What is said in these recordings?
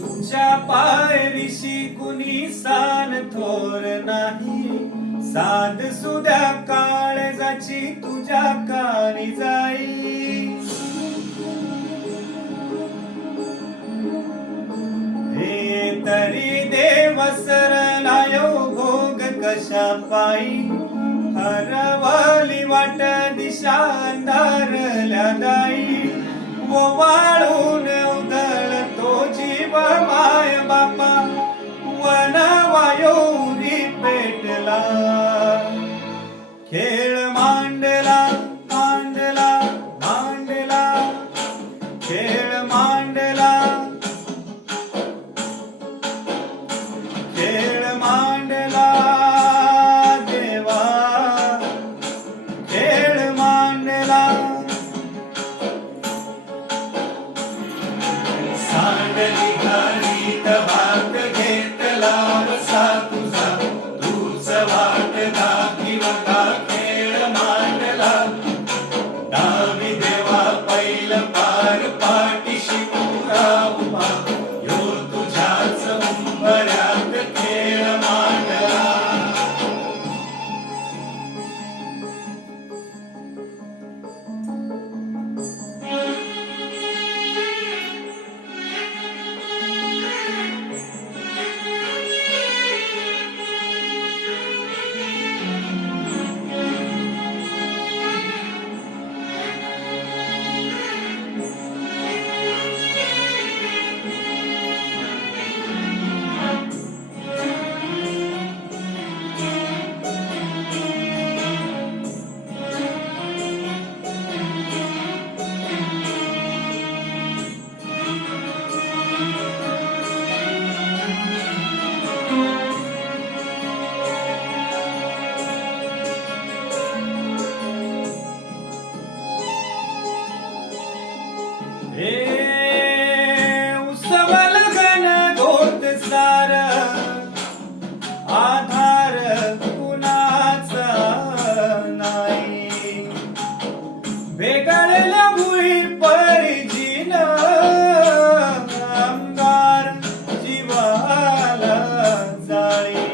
तुझ्या पायरीशी कुणी सान थोर नाही, साध सुद्या काळजाची तुझ्या कानी जाई. हे तरी देव सरलायो भोग कशा पायी, हरवली वाट दिशा अंधारल्या दाई. वाळून उधळतो जीव माय बापा, वन वायोरी पेटला. खेळ मांडला मांडला मांडला, खेळ मांडला खेळ मांडला देवा, खेळ मांडला. सांडली घालीत भाग घेतला वसा तुझा, तूच वाट दाखिवता खेळ मांडला. डावी देवा पैल पार पाठीशी पुरा उभा, यो तुझ्याच उंबऱ्यात खेळ मांडला. उसवल गण गोत सार, आधार कुणाचा नाही. भेगाळल्या भुई परिजीन, अंगार जीवाला जाळी.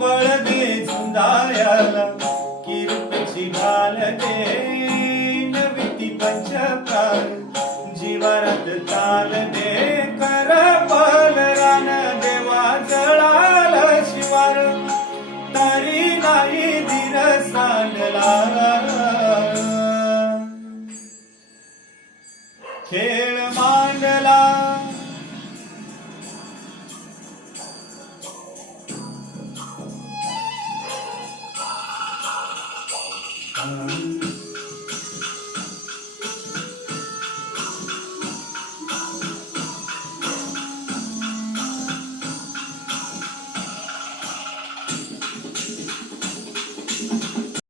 बळ दे झुंजायाला किरपची घाल दे, पंचकार जीवारात ताल दे. कर पलरान देवा जळाल शिवार, तरी नाही धीर सांडला. खेळ मांडला